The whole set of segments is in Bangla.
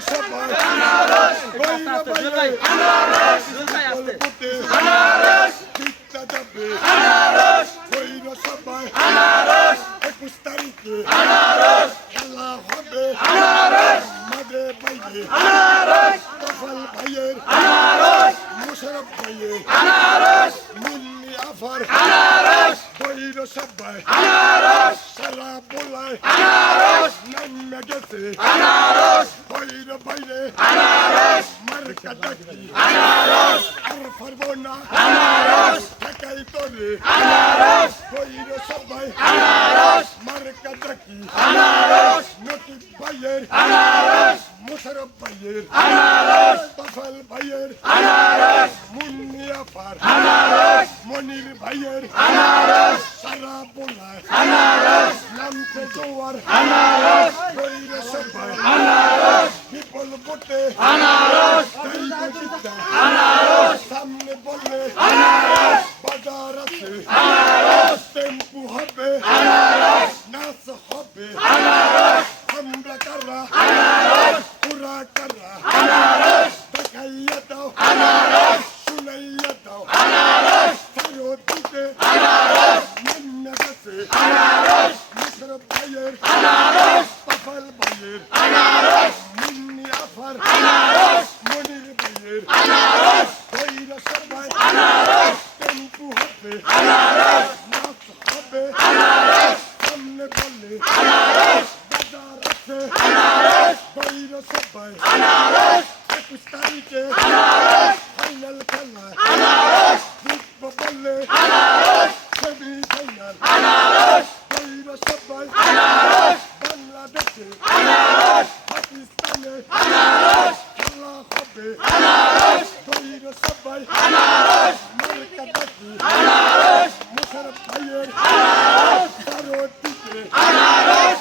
Shut up. আনারস। কপাল ভাইয়ের আনারস। মুশারফ ভাইয়ের আনারস। মুন্নি আফার আনারস। হইল সবাই আনারস। সারা বলায় আনারস। নামে গেছে আনারস। হইল বাইরে আনারস। মার্কা ডাকি আনারস আর পারব না আনারস। তোরে আনারস হইল সবাই আনারস মার্কা ডাকি আনারস নকিব ভাইয়ের আনারস মুশারফ ভাইয়ের আনারস তফাল ভাইয়ের আনারস মুন্নি আফার আনারস মনির ভাইয়ের আনারস সারা বোলায় আনারস নামতে জোয়ার আনারস হইল সবাই আনারস বিপল বটে আনারস আনারস সামনে বললে আনারস বাজার আছে আনারস টেম্পু হবে আনারস নাচ হবে আনারস আমরা কারা আনারস পুরা কারা আনারস দেখাইয়া দাও আনারস শুনাইয়া দাও আনারস ফেরত দিতে আনারস মনে গেছে আনারস মুশরফ ভাইয়ের আনারস পাফাল ভাইয়ের আনারস। মুন্নি আফার আনারস। মনির ভাইয়ের আনারস। কইরা সবাই আনারস। টেম্পু হবে আনারস। নাচ হবে আনারস। সামনে বললে আনারস বাজার আছে আনারস কইরা সবাই আনারস একুশ তারিখে আনারস ফাইনাল খেলা আনারস জিতবো বললে আনারস। আনারস আনারস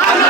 আমি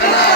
Thank you.